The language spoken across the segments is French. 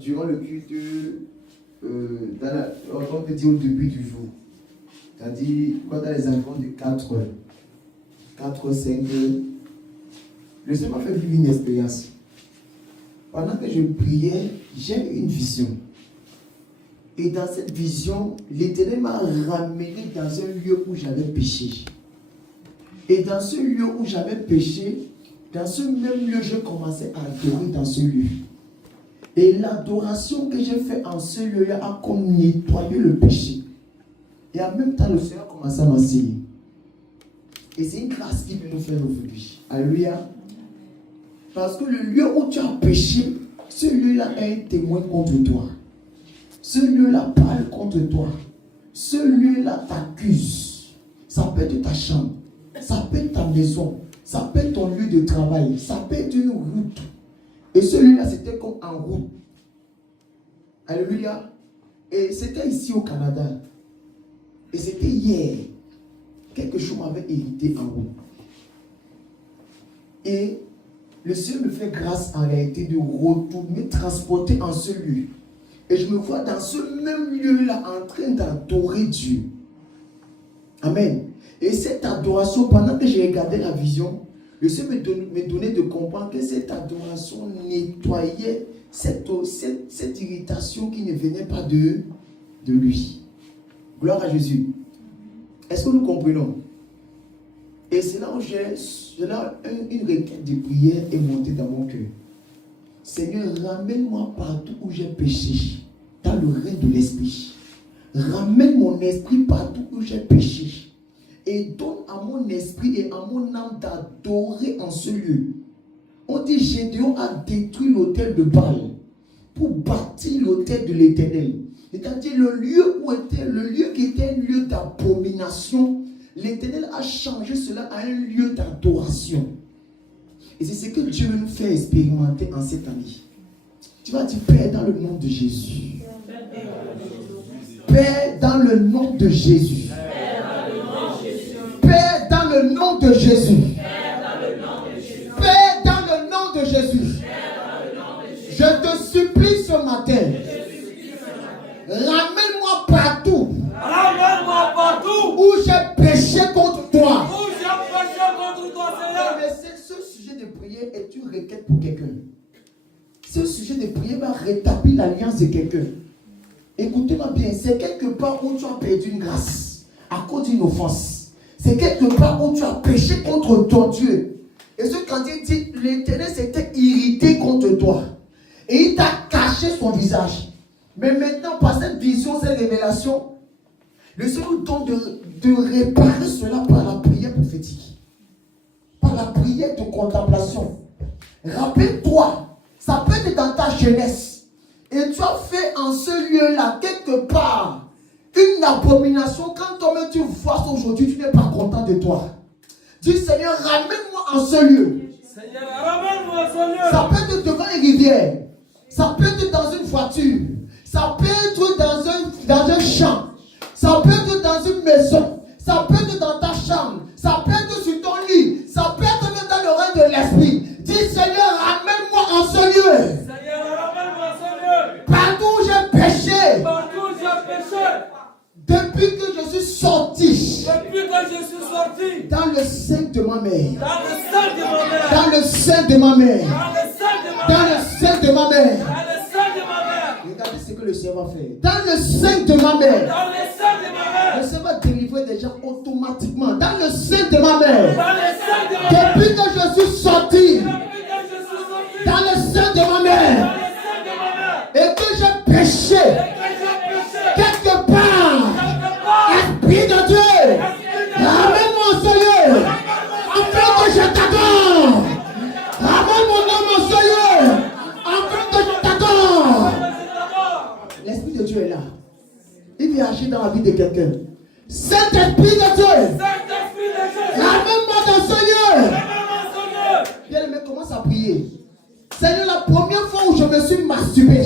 Durant le culte, on peut dire au début du jour, c'est-à-dire quand tu as les enfants de 4 heures, 5 heures, le Seigneur m'a fait vivre une expérience. Pendant que je priais, j'ai eu une vision. Et dans cette vision, l'Éternel m'a ramené dans un lieu où j'avais péché. Et dans ce lieu où j'avais péché, dans ce même lieu, je commençais à adorer dans ce lieu. Et l'adoration que j'ai faite en ce lieu-là a comme nettoyé le péché. Et en même temps, le Seigneur a commencé à m'enseigner. Et c'est une grâce qu'il veut nous faire aujourd'hui. Alléluia. Parce que le lieu où tu as péché, ce lieu-là est un témoin contre toi. Ce lieu-là parle contre toi. Ce lieu-là t'accuse. Ça peut être ta chambre. Ça peut être ta maison. Ça peut être ton lieu de travail. Ça peut être une route. Et celui-là, c'était comme en route. Alléluia. Et c'était ici au Canada. Et c'était hier. Quelque chose m'avait hérité en route. Et le Seigneur me fait grâce en réalité de retourner, transporter en ce lieu. Et je me vois dans ce même lieu-là en train d'adorer Dieu. Amen. Et cette adoration, pendant que j'ai regardé la vision, le Seigneur me donnait de comprendre que cette adoration nettoyait cette irritation qui ne venait pas de lui. Gloire à Jésus. Est-ce que nous comprenons? Et c'est là où une requête de prière est montée dans mon cœur. Seigneur, ramène-moi partout où j'ai péché, dans le règne de l'esprit. Ramène mon esprit partout où j'ai péché. Et donne à mon esprit et à mon âme d'adorer en ce lieu. On dit Gédéon a détruit l'autel de Baal pour bâtir l'autel de l'Éternel. C'est-à-dire le lieu qui était un lieu d'abomination, l'Éternel a changé cela à un lieu d'adoration. Et c'est ce que Dieu veut nous faire expérimenter en cette année. Tu vas dire, Père, dans le nom de Jésus. Père, dans le nom de Jésus. Père, dans le nom de Jésus. Père, dans le nom de Jésus. Je te supplie ce matin. Ramène-moi partout. Ramène-moi partout où j'ai péché contre toi. Où j'ai péché contre toi, Seigneur. Mais ce sujet de prière est une requête pour quelqu'un. Ce sujet de prière va rétablir l'alliance de quelqu'un. Écoutez-moi bien, c'est quelque part où tu as perdu une grâce à cause d'une offense. C'est quelque part où tu as péché contre ton Dieu. Et ce quand il dit, l'Éternel s'était irrité contre toi. Et il t'a caché son visage. Mais maintenant, par cette vision, cette révélation, le Seigneur nous donne de réparer cela par la prière prophétique. Par la prière de contemplation. Rappelle-toi, ça peut être dans ta jeunesse. Et tu as fait en ce lieu-là, quelque part, une abomination. Quand toi-même tu vois aujourd'hui, tu n'es pas content de toi. Dis Seigneur, ramène-moi en ce lieu. Seigneur, ramène-moi en ce lieu. Ça peut être devant une rivière. Ça peut être dans une voiture. Ça peut être dans un champ. Ça peut être dans une maison. Ça peut être dans ta chambre. Ça peut être sur ton lit. Ça peut être même dans le règne de l'esprit. Dis Seigneur, ramène-moi en ce lieu. Seigneur, ramène-moi en ce lieu. Partout où j'ai péché. Partout où j'ai péché. Depuis que je suis sorti. Depuis que je suis sorti. Dans le sein de ma mère. Dans le sein de ma mère. Dans le sein de ma mère. Dans le sein de ma mère. Dans le sein de ma mère. Dans le sein de ma mère. Regardez ce que le Seigneur va faire. Dans le sein de ma mère. Dans le sein de ma mère. Le Seigneur va délivrer des gens automatiquement. Dans le sein de ma mère. Dans le sein de ma mère. Depuis que je suis sorti. Depuis que je suis sorti. Dans le sein de ma mère. Dans le sein de ma mère. Et que j'ai péché. Quelque part. Esprit de Dieu. Ramène-moi en ce lieu. Afin que je t'adore. Ramène mon âme en ce lieu. Afin que je t'adore. L'Esprit de Dieu est là. Il vient agir dans la vie de quelqu'un. Saint-Esprit de Dieu. Ramène-moi dans ce lieu. Bien-aimé, commence à prier. Seigneur, la première fois où je me suis masturbé,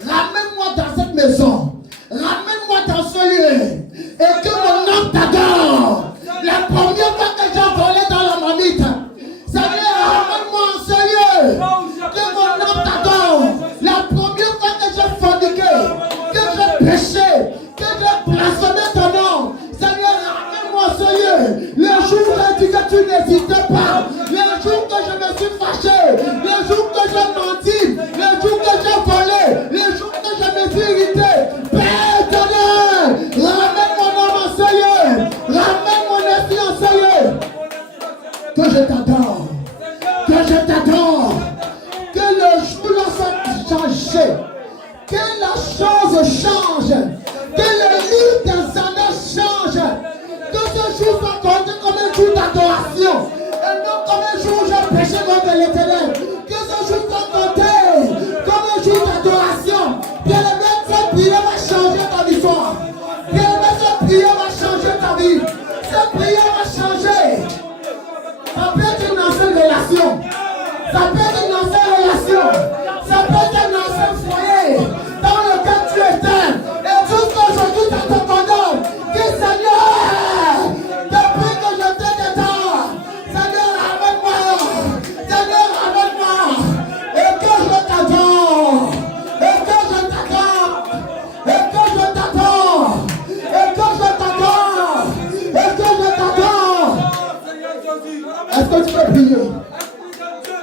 ramène-moi dans cette maison. Ramène-moi dans ce lieu. Et que mon âme t'adore. La première fois que j'ai volé dans la marmite. Seigneur, ramène-moi en ce lieu. Que mon âme t'adore. La première fois que j'ai forniqué, que j'ai péché, que j'ai blasphémé ton nom. Seigneur, ramène-moi en ce lieu. Le jour où tu as dit que tu n'existais pas. Le jour que je me suis fâché. Le jour que j'ai menti. Le jour que j'ai volé. Le jour que je me suis irrité. Père éternel, ramène mon âme en ce lieu. Ramène mon esprit en ce lieu. Que je t'adore. Que je t'adore. Que le jour-là soit changé. Que la chose change. Que le livre des années change. Que ce jour soit compté comme un jour d'adoration. Et non comme un jour où j'ai péché contre l'Éternel. Que ce jour soit compté comme un jour d'adoration. Bien-aimé, cette prière va changer ton histoire. Bien-aimé, cette prière va changer ta vie. Cette prière va changer. Ça peut être une ancienne relation. Ça peut être une ancienne relation. Ça peut être un ancien foyer dans lequel tu étais. Et jusqu'aujourd'hui, tu te condamnes. Dis Seigneur, depuis que je t'ai détenu, Seigneur, ramène-moi. Seigneur, ramène-moi. tu peux prier?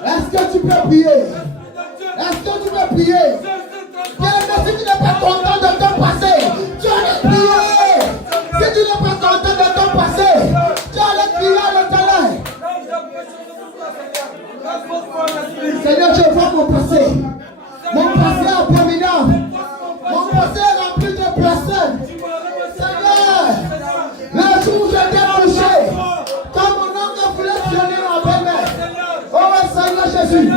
Est-ce que tu peux prier? Est-ce que tu peux prier? Si tu n'es pas content de ton passé, tu allais prier. Si tu n'es pas content de ton passé, tu allais prier à l'Éternel. Seigneur, je vois mon passé. Mon passé est abominable. Mon passé est rempli de personnes. Seigneur, le jour où j'étais touché, quand mon oncle voulait violer ma belle-mère. Oh Seigneur Jésus,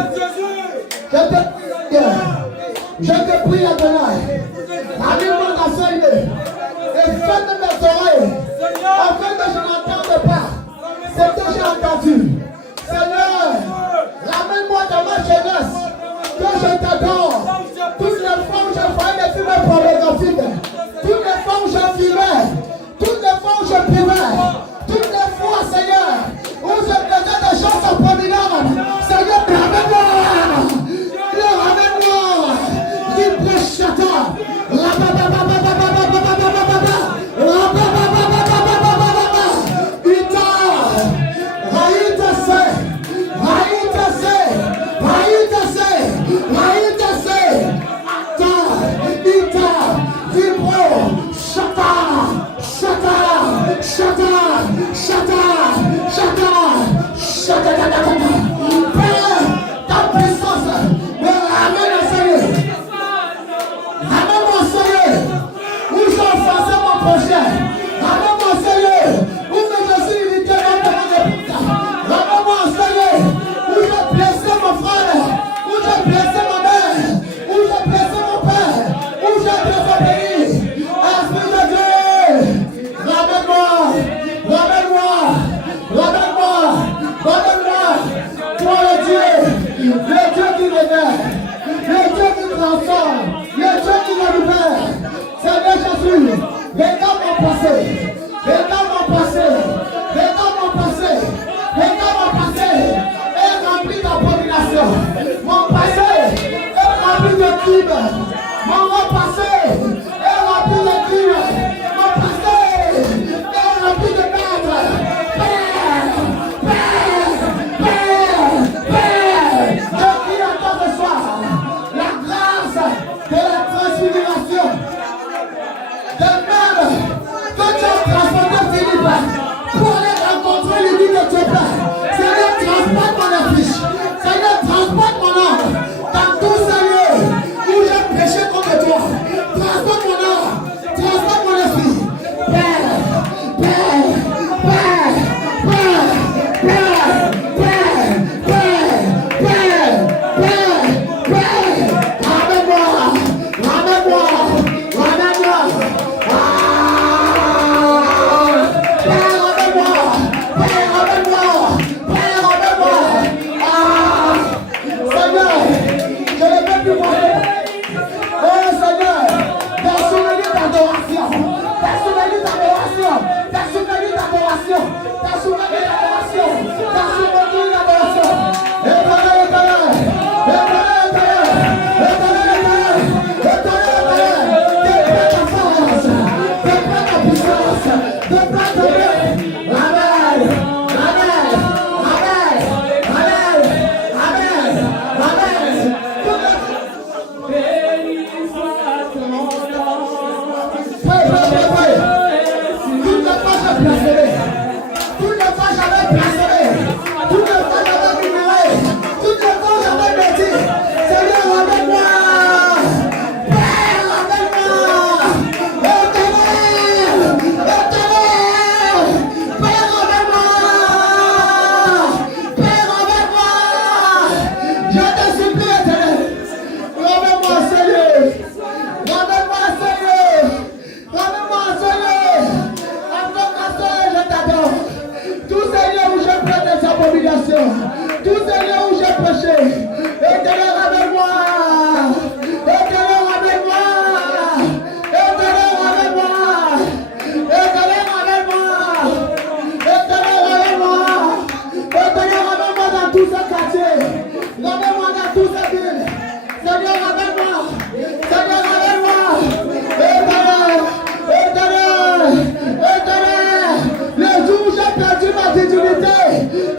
je te prie, Adonai. Allume mon Seigneur et ferme mes oreilles afin que je n'entende pas ce que j'ai entendu. Seigneur, ramène-moi dans ma jeunesse, que je t'adore. Toutes les fois où je voyais des films pornographiques, toutes les fois où je filmais, toutes les fois où je buvais, toutes les fois, Seigneur, où je faisais des choses abominables, Seigneur, ramène-moi. Ramène-moi. Libre-chata.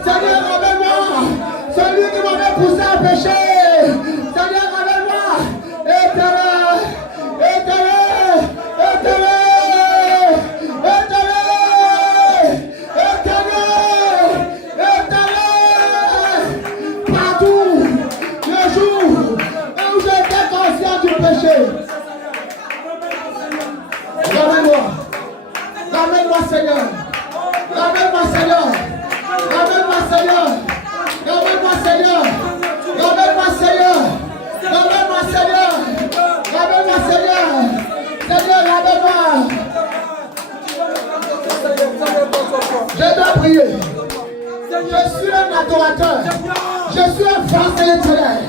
Seigneur, ramène-moi. péché. Seigneur, ramène-moi. Éternel, éternel, éternel, éternel, éternel, éternel. Partout, le jour où j'étais conscient du péché. Ramène-moi. Ramène-moi, Seigneur. Ramène-moi, Seigneur. Ramène-moi, Seigneur. Ramène-moi, Seigneur. Ramène-moi, Seigneur. Ramène-moi, Seigneur. Ramène-moi, Seigneur. Seigneur, ramène-moi. Je dois prier. Je suis un adorateur. Je suis un fils de l'Éternel.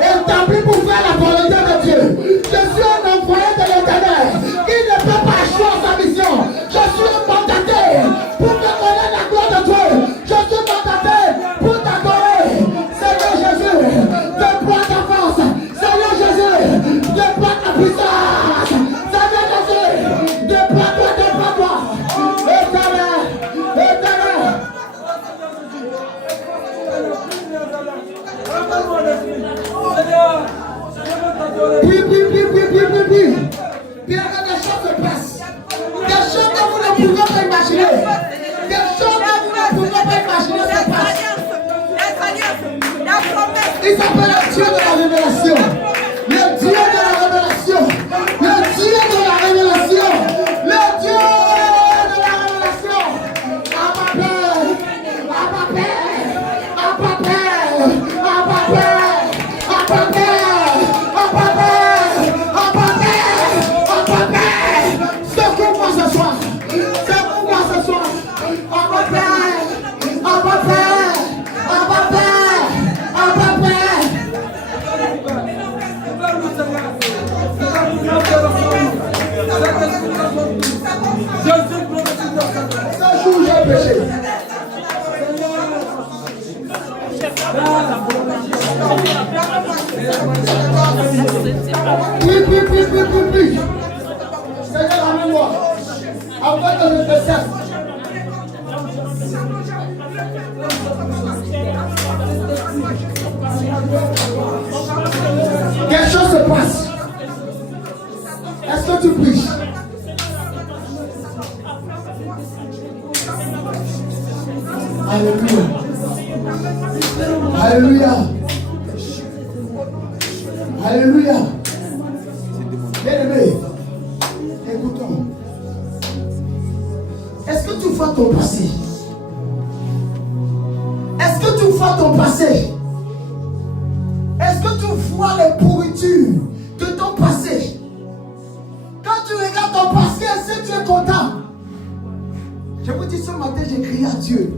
Établi pour faire la volonté de Dieu. Je suis un envoyé de l'Éternel qui ne peut pas choisir sa mission. Je suis un mandaté pour te connaître la gloire de Dieu. Je suis mandaté pour t'adorer. Seigneur Jésus, déploie ta force. Seigneur Jésus, déploie ta puissance. Seigneur Jésus, déploie-toi, déploie-toi. Éternel, éternel. Oui. Bien que des choses se passent. Des choses que vous ne pouvez pas imaginer. Des choses que vous ne pouvez pas imaginer se passent. Il s'appelle le Dieu de la révélation. Le Dieu de la révélation. Le Dieu de la révélation. Le Dieu de la révélation. Abba Père. Abba Père. Abba Père. Abba Père. Abba Père. Abba Père. Abba Père. Abba Père. Secours-moi ce soir. Secours-moi ce soir. Abba Père. Abba Père. Abba Père. Abba Père. Ce jour j'ai péché. Oui. Seigneur, ramène-moi. Après que je te serve. Quelque chose se passe. Est-ce que tu pries? Alléluia. Alléluia. Alléluia. Bien-aimé, écoutons. Est-ce que tu vois ton passé? Est-ce que tu vois ton passé? Est-ce que tu vois les pourritures de ton passé? Quand tu regardes ton passé, est-ce que tu es content? Je vous dis, ce matin, j'ai crié à Dieu.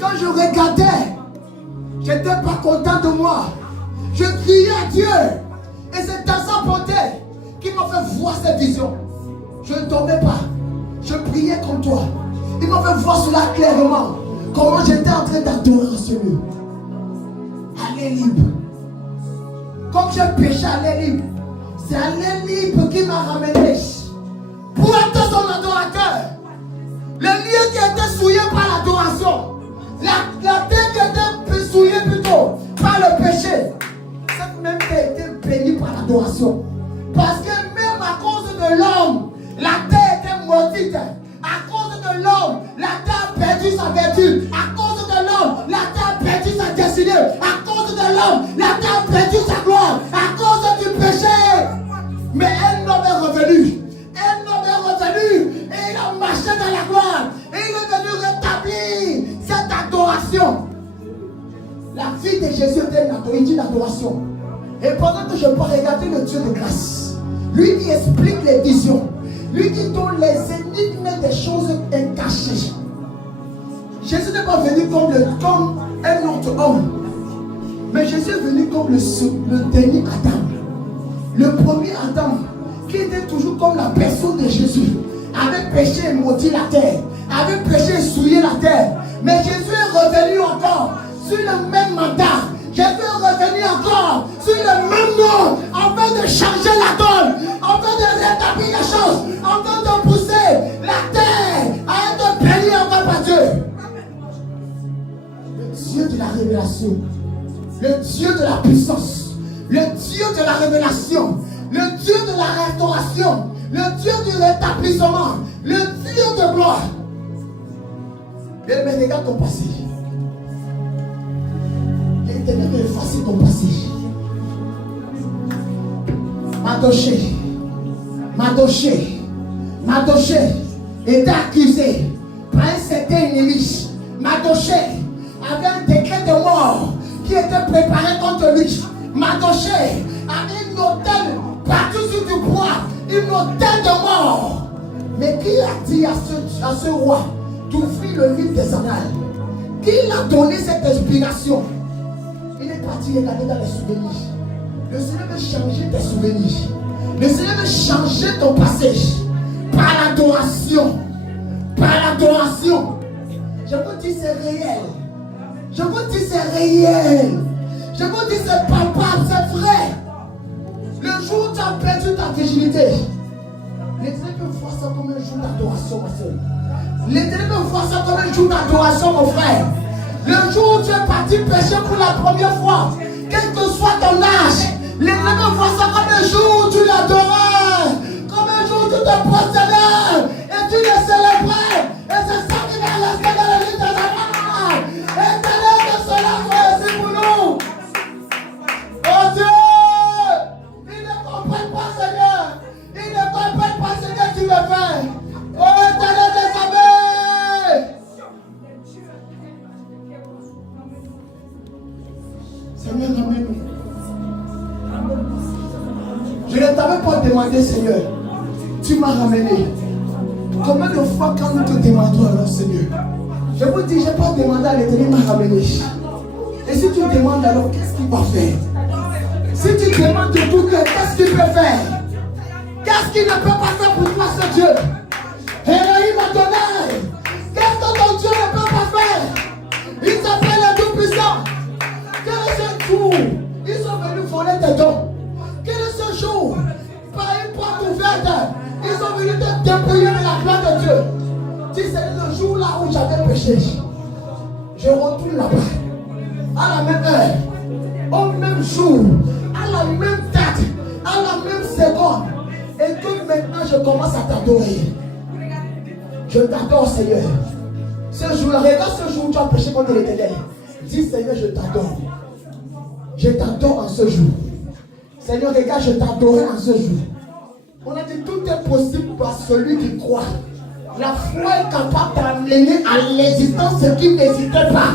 Quand je regardais, je n'étais pas content de moi. Je criais à Dieu. Et c'est dans sa bonté qui m'a fait voir cette vision. Je ne dormais pas. Je priais comme toi. Il m'a fait voir cela clairement. Comment j'étais en train d'adorer ce lieu. À l'air libre. Comme j'ai péché à l'air libre. C'est à l'air libre qui m'a ramené. Pour être son adorateur. Le lieu qui était souillé par l'adoration. La terre qui était souillée plutôt par le péché. Cette même terre était bénie par l'adoration. Parce que même à cause de l'homme, la terre était maudite. À cause de l'homme, la terre a perdu sa vertu. À cause de l'homme, la terre a perdu sa destinée. À cause de l'homme, la terre a perdu sa gloire. À cause du péché. Mais un homme est revenu. Un homme est revenu. Et il a marché dans la gloire. Et il est venu rétablir cette adoration. La vie de Jésus était une adoration. Et pendant que je peux regarder le Dieu de grâce, lui qui explique les visions, lui qui donne les énigmes des choses cachées. Jésus n'est pas venu comme un autre homme, mais Jésus est venu comme le dernier Adam, le premier Adam, qui était toujours comme la personne de Jésus, avait péché et maudit la terre, avait péché et souillé la terre. Mais Jésus est revenu encore sur le même mandat. Jésus est revenu encore sur le même nom, afin de changer la donne, afin de rétablir les choses, afin de pousser la terre à être bénie encore par Dieu. Le Dieu de la révélation. le Dieu de la puissance, le Dieu de la révélation, le Dieu de la restauration, le Dieu du rétablissement, le Dieu de gloire. Bien-aimé, regarde ton passé. L'Éternel veut effacer ton passé. Madoché était accusé par un certain ennemi. Madoché avait un décret de mort qui était préparé contre lui. Madoché avait une hôtel partout sur du bois, une hôtel de mort. Mais qui a dit à ce roi d'ouvrir le livre des annales? Qui l'a donné cette inspiration? Il est parti regarder dans les souvenirs. Le Seigneur veut changer tes souvenirs. Le Seigneur veut changer ton passé. Par l'adoration. Par l'adoration. Je vous dis c'est réel. Je vous dis c'est réel. Je vous dis c'est palpable, c'est vrai. Le jour où tu as perdu ta virginité, l'Éternel peut voir ça comme un jour d'adoration, ma soeur. L'Éternel peut voir ça comme un jour d'adoration, mon frère. Le jour où tu es parti pécher pour la première fois, quel que soit ton âge, l'Éternel peut voir ça comme un jour où tu l'adorais, comme un jour où tu te prosternais et tu le célébrais. Et c'est ça qui va rester dans la vie de la mort. Éternel, que cela soit aussi pour nous. Oh Dieu, ils ne comprennent pas, Seigneur. Ils ne comprennent pas ce que tu veux faire. Oh Éternel des armées. Seigneur, ramène-nous. Je ne t'avais pas demandé, Seigneur. Tu m'as ramené. Combien de fois quand nous te demandons alors, Seigneur? Je vous dis, je n'ai pas demandé à l'Éternel, il m'a ramené. Et si tu demandes alors, qu'est-ce qu'il va faire? Si tu demandes de tout cœur, qu'est-ce qu'il peut faire? Qu'est-ce qu'il ne peut pas faire pour toi, ce Dieu? Elohim m'a donné. Qu'est-ce que ton Dieu ne peut pas faire? Il s'appelle le Tout-Puissant. Quel est ce jour? Ils sont venus voler tes dons. Quel est ce jour? Par une porte ouverte, ils sont venus te dépouiller de la gloire de Dieu. Dis, c'est le jour là où j'avais péché. Je retourne là-bas. À la même heure, au même jour, à la même date, à la même seconde. Et que maintenant je commence à t'adorer. Je t'adore, Seigneur. Ce jour-là, regarde ce jour où tu as péché contre l'Éternel. Dis, Seigneur, je t'adore. Je t'adore en ce jour. Seigneur, regarde, je t'adorais en ce jour. On a dit tout est possible par celui qui croit. La foi est capable d'amener à l'existence ce qui n'existait pas.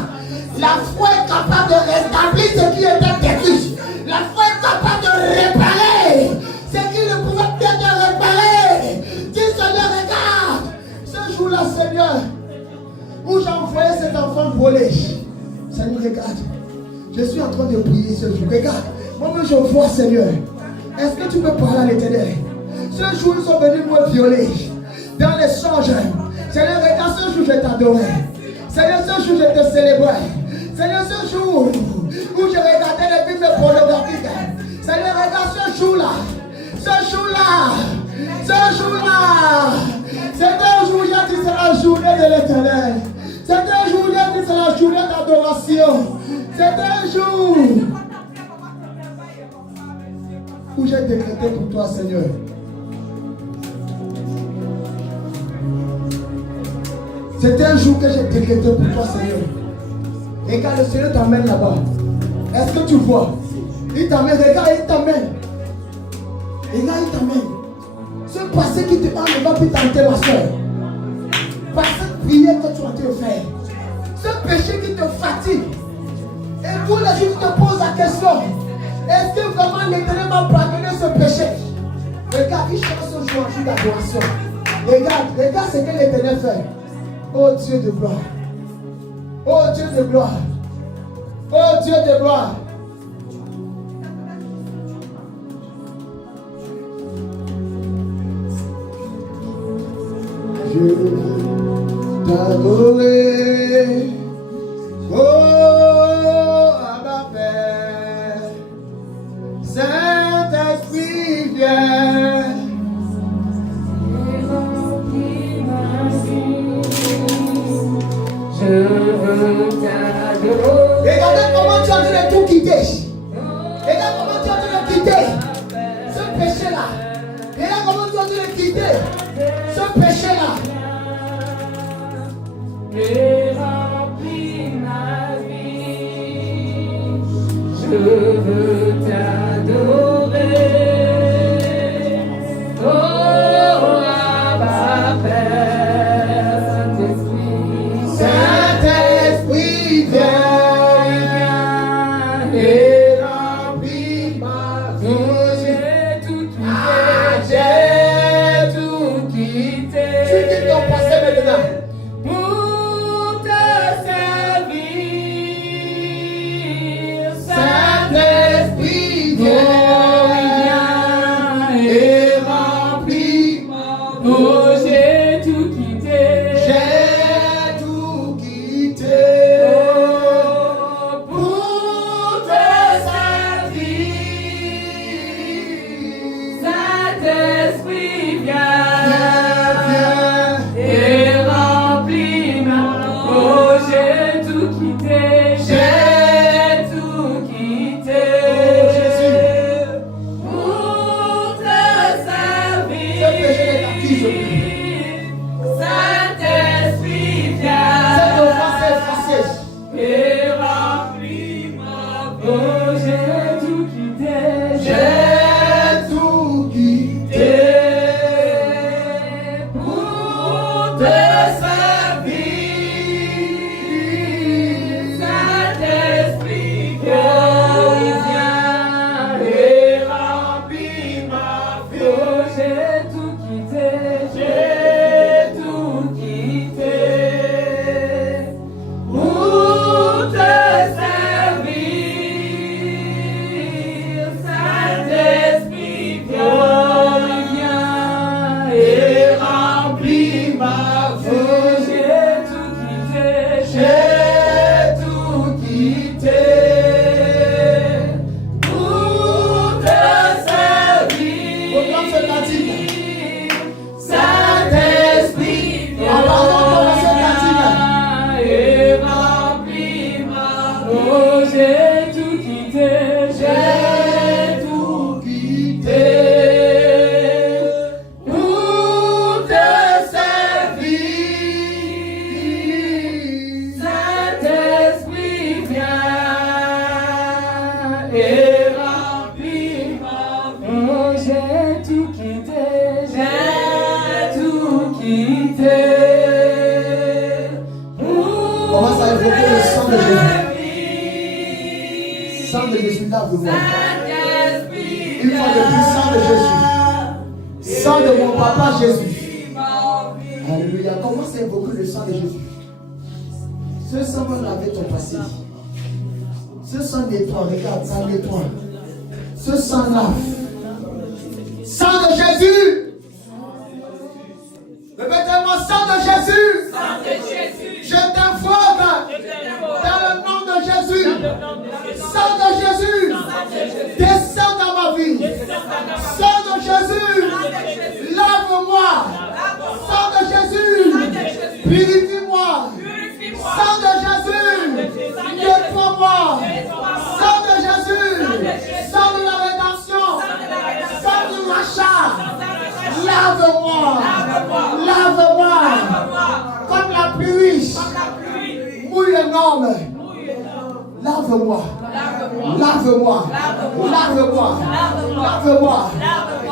La foi est capable de rétablir ce qui était détruit. La foi est capable de réparer ce qui ne pouvait pas être réparé. Dis, Seigneur, regarde ce jour-là, Seigneur, où j'ai envoyé cet enfant voler. Seigneur, regarde. Je suis en train de prier ce jour. Regarde, moi-même je vois, Seigneur. Est-ce que tu peux parler à l'Éternel? Ce jour, ils sont venus me violer. Dans l'échange. Seigneur, regarde, ce jour, je t'adorais. Seigneur, ce jour, je te célébrais. Seigneur, ce jour où je regardais les films pornographiques. Seigneur, regarde ce jour-là. Ce jour-là. Ce jour-là. C'est un jour où j'ai dit c'est la journée de l'Éternel. C'est un jour où j'ai dit c'est la journée d'adoration. C'est un jour où j'ai décrété pour toi, Seigneur. C'est un jour que j'ai décrété pour toi, Seigneur. Et quand le Seigneur t'emmène là-bas, est-ce que tu vois? Il t'emmène, regarde, il t'emmène. Regarde, il t'emmène. Ce passé qui te parle ne va plus tenter, ma soeur. Par cette prière que tu as dû faire. Ce péché qui te fatigue. Et tous les jours, tu te poses la question. Est-ce que vraiment l'Éternel m'a pardonné ce péché? Regarde, il change ce jour en jour d'adoration. Regarde ce que l'Éternel fait. Oh Dieu de gloire. Oh Dieu de gloire. Oh Dieu de gloire. Je veux t'adorer. Oh Abba Père. Saint-Esprit viens. Je veux t'adorer. Regardez comment tu as en train de tout quitter. Regarde comment tu es en train de quitter ce péché-là. Regarde comment tu es en train de quitter ce péché-là. Et remplis ma vie. Je veux t'adorer. Oh, Abba Père, Saint-Esprit. Saint-Esprit, viens et remplis ma vie. Oh, j'ai tout quitté. J'ai tout quitté. Tu quittes ton passé maintenant. Pour te servir, Saint-Esprit, viens et remplis ma vie. oh, j'ai tout quitté. J'ai tout quitté pour te servir. Saint-Esprit, viens Viens, et remplis ma vie. Oh, j'ai tout quitté. J'ai tout quitté. Pour te servir. Ce péché est acquis, je prie. Saint-Esprit, Cette viens offense est effacée. et remplis ma vie. Oh, j'ai tout quitté. J'ai tout quitté pour te servir. Saint-Esprit, viens et remplis ma vie. Oh, j'ai tout quitté. J'ai tout quitté pour te servir. Saint-Esprit, viens et remplis ma vie. Oh, j'ai tout quitté. J'ai tout quitté pour te servir. Proclame ce cantique. Saint-Esprit, En parlant de ce cantique. et remplis ma vie. Oh, j'ai tout quitté. J'ai tout quitté pour te servir. Saint-Esprit, viens et remplis ma vie. Oh, j'ai tout quitté. J'ai tout quitté. On va s'invoquer le sang de Jésus. Sang de Jésus, lave-moi. Une fois de plus, sang de Jésus. Sang de mon papa Jésus. Alléluia. Commence à invoquer le sang de Jésus. Ce sang va laver ton passé. Ce sang nettoie, regarde, ça nettoie. Ce sang lave. Sang de Jésus. Répétez-moi, sang de Jésus. Je t'invoque dans le nom de Jésus. Sang de Jésus. Descends dans ma vie. Sang de Jésus. Lave-moi. Sang de Jésus. Purifie-moi. Sang de Jésus. Nettoie-moi. Sang de Jésus. Sang de la rédemption. Sang du rachat. Lave-moi. Lave-moi. Comme la pluie. Mouille énorme. Lave-moi. Lave-moi. Lave-moi. Lave-moi.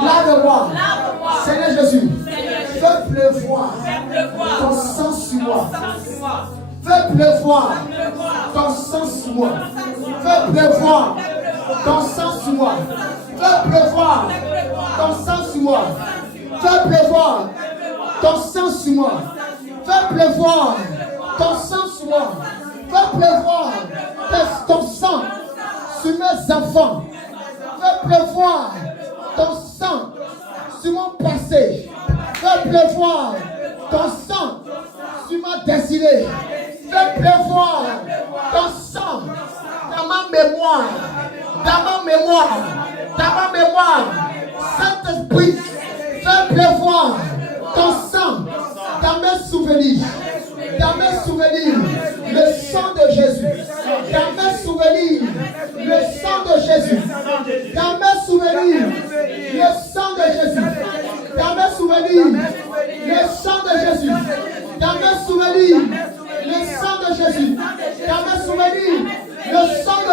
Lave-moi. Seigneur Jésus. Fais pleuvoir ton sang sur moi. Fais pleuvoir ton sang sur moi. Fais pleuvoir ton sang sur moi. Fais pleuvoir ton sang sur moi. Fais pleuvoir ton sang sur moi. Fais pleuvoir ton sang sur moi. Fais pleuvoir ton sang sur mes enfants. Fais pleuvoir ton sang sur mon passé. Fais pleuvoir ton sang sur ma destinée. Fais pleuvoir ton sang dans ma mémoire. Dans ma mémoire. Dans ma mémoire. Saint-Esprit, fais pleuvoir ton sang dans mes souvenirs. Dans mes souvenirs, le sang de Jésus. Dans mes souvenirs,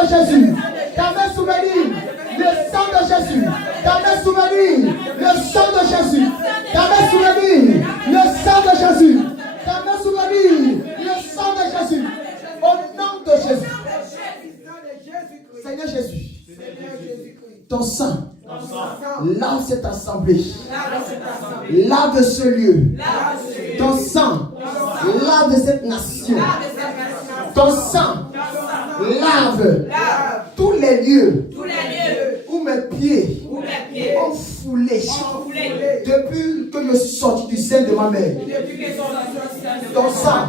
de Jésus, t'avais souvenir. Le sang de Jésus, t'avais souvenir. Le sang de Jésus, t'avais souvenir. Le sang de Jésus, t'avais souvenir. Le sang de Jésus. Au nom de Jésus. Seigneur Jésus, ton sang, lave cette assemblée, lave ce lieu, ton sang, lave cette nation, ton sang, lave tous les lieux où mes pieds ont foulé depuis que je suis sorti du sein de ma mère. Ton sang,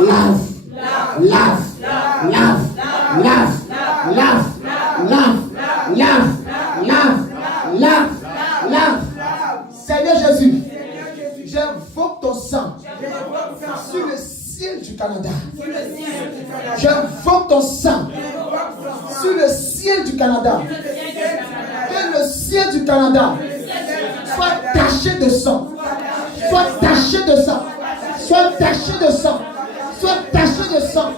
lave, lave, lave, lave, lave, lave, lave, lave, lave, lave. Seigneur Jésus, j'invoque ton sang sur le ciel du Canada. J'invoque ton sang sur le ciel du Canada. Que le ciel du Canada soit taché de sang. Soit taché de sang. Soit taché de sang. Soit taché de sang.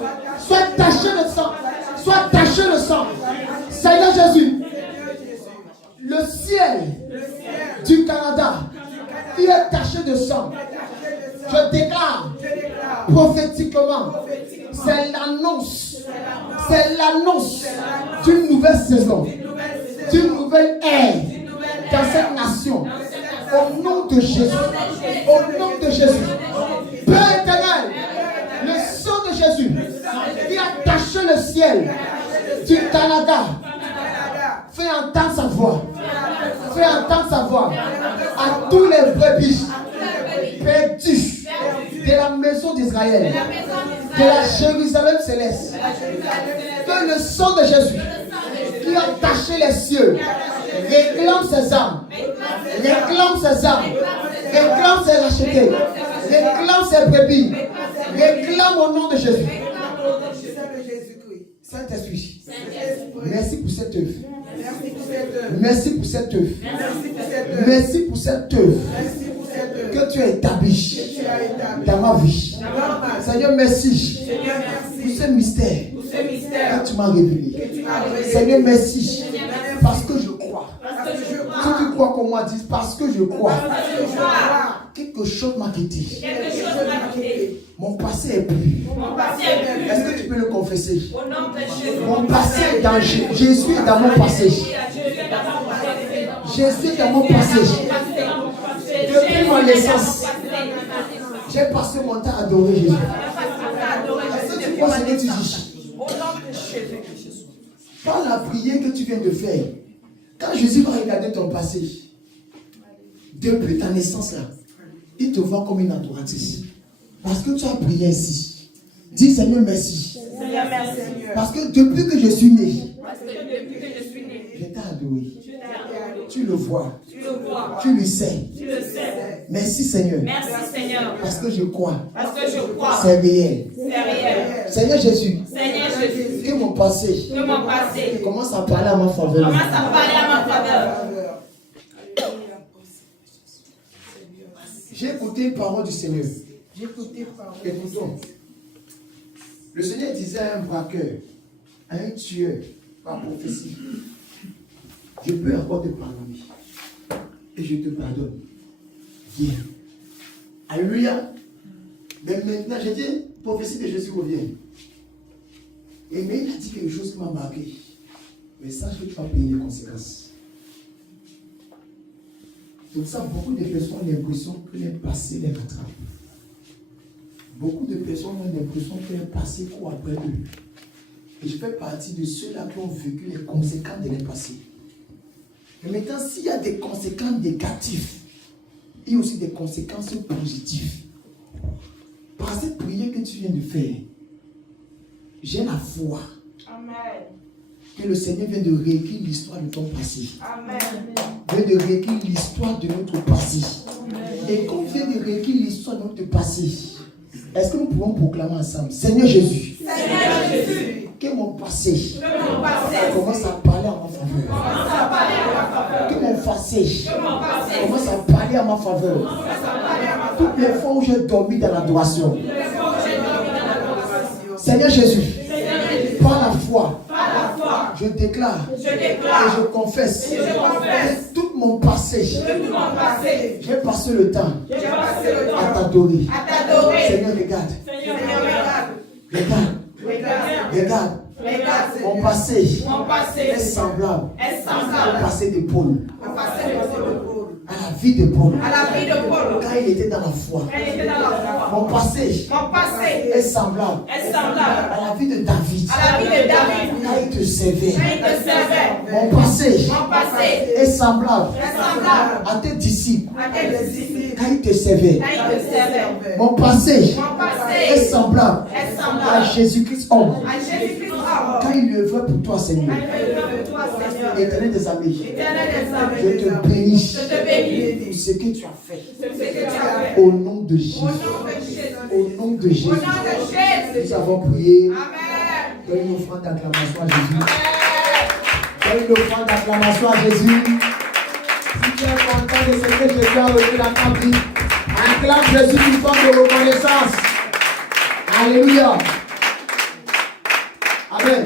Soit taché de sang. Soit taché de sang. Seigneur Jésus, le ciel du Canada qui est taché de sang, je déclare prophétiquement, c'est l'annonce d'une nouvelle saison, d'une nouvelle ère dans cette nation. Au nom de Jésus, au nom de Jésus, Père éternel, le sang de Jésus qui a taché le ciel du Canada, fais entendre sa voix. Fais entendre sa voix à tous les brebis perdus de la maison d'Israël, de la Jérusalem céleste. Que le sang de Jésus qui a taché les cieux réclame ses âmes, réclame ses âmes, réclame ses rachetés, réclame ses brebis, réclame au nom de Jésus. Saint-Esprit, merci pour cette œuvre. Merci pour cette œuvre. Merci pour cette œuvre que tu as établie dans ma vie. Seigneur, merci pour ce mystère que tu m'as révélé. Seigneur, merci parce que je crois. Si tu crois qu'on m'a dit, parce que je crois. Quelque chose m'a quitté. Mon passé est plus. Est-ce que tu peux le confesser? Mon passé est dans Jésus est dans mon passé. Jésus est dans mon passé. Depuis mon naissance, j'ai passé mon temps à adorer Jésus. Est-ce que tu crois ce que tu dis? Par la prière que tu viens de faire, quand Jésus va regarder ton passé, depuis ta naissance là, il te voit comme une adoratrice. Parce que tu as prié ainsi. Dis Seigneur merci. Parce que depuis que je suis né, je t'ai adoré. Tu le vois. Tu le sais. Merci Seigneur. Parce que je crois. C'est réel. Seigneur Jésus. Que mon passé commence à parler à ma faveur. J'ai écouté une parole du Seigneur. Écoutons. Le Seigneur disait à un braqueur, à un tueur, par prophétie, je peux encore te pardonner. Et je te pardonne. Viens. Alléluia. Mais maintenant, j'ai dit, prophétie de Jésus revient. Et mais il a dit quelque chose qui m'a marqué. Mais sache que tu vas payer les conséquences. C'est pour ça que beaucoup de personnes ont l'impression que les passés les rattrapent. Beaucoup de personnes ont l'impression que les passés courent après eux. Et je fais partie de ceux-là qui ont vécu les conséquences de les passés. Et maintenant, s'il y a des conséquences négatives, il y a aussi des conséquences positives. Par cette prière que tu viens de faire, j'ai la foi. Amen. Que le Seigneur vient de réécrire l'histoire de ton passé. Amen. Vient de réécrire l'histoire de notre passé. Amen. Et quand vient de réécrire l'histoire de notre passé, est-ce que nous pouvons proclamer ensemble, Seigneur Jésus, que mon passé commence à parler à ma faveur. Que mon passé commence à parler à ma faveur. Toutes les fois où j'ai dormi dans l'adoration, Seigneur Jésus, par la foi, Je déclare. Je Et déclare. je confesse. Et je confesse. Que tout mon passé. Que tout mon passé. J'ai passé le temps. J'ai passé le À temps. t'adorer. À t'adorer. Seigneur, regarde. Seigneur, regarde. Regarde. Regarde. Regarde. Regarde. Mon passé Mon passé est semblable est au semblable passé de Paul. au passé de Paul. À la vie de Paul. À la vie de Paul. Quand il était dans la foi. Elle était dans la foi. Mon passé Mon passé est semblable est semblable à la vie de David. à la vie de David. Quand il te servait. Quand il te servait. Mon passé Mon passé est semblable est semblable à tes disciples. à tes disciples. Quand il te servait. Quand il te servait. Mon passé Mon est passé semblable est à semblable Jésus-Christ homme. à Jésus-Christ homme. Quand il œuvrait pour toi, Seigneur. Quand il œuvre pour toi, Seigneur. Éternel des amis. Éternel des Je armées. te bénis Je te bénis pour ce que tu as fait. pour ce que tu as fait. Au nom de Jésus. Au nom de Jésus. Au nom de Jésus. Au nom de Jésus. Nous avons prié. Amen. Donne une offrande d'acclamation à Jésus. Amen. Donne une offrande d'acclamation à Jésus. Si tu es content de ce que Jésus a reçu dans ta vie, acclame Jésus une forme de reconnaissance. Alléluia. Amen.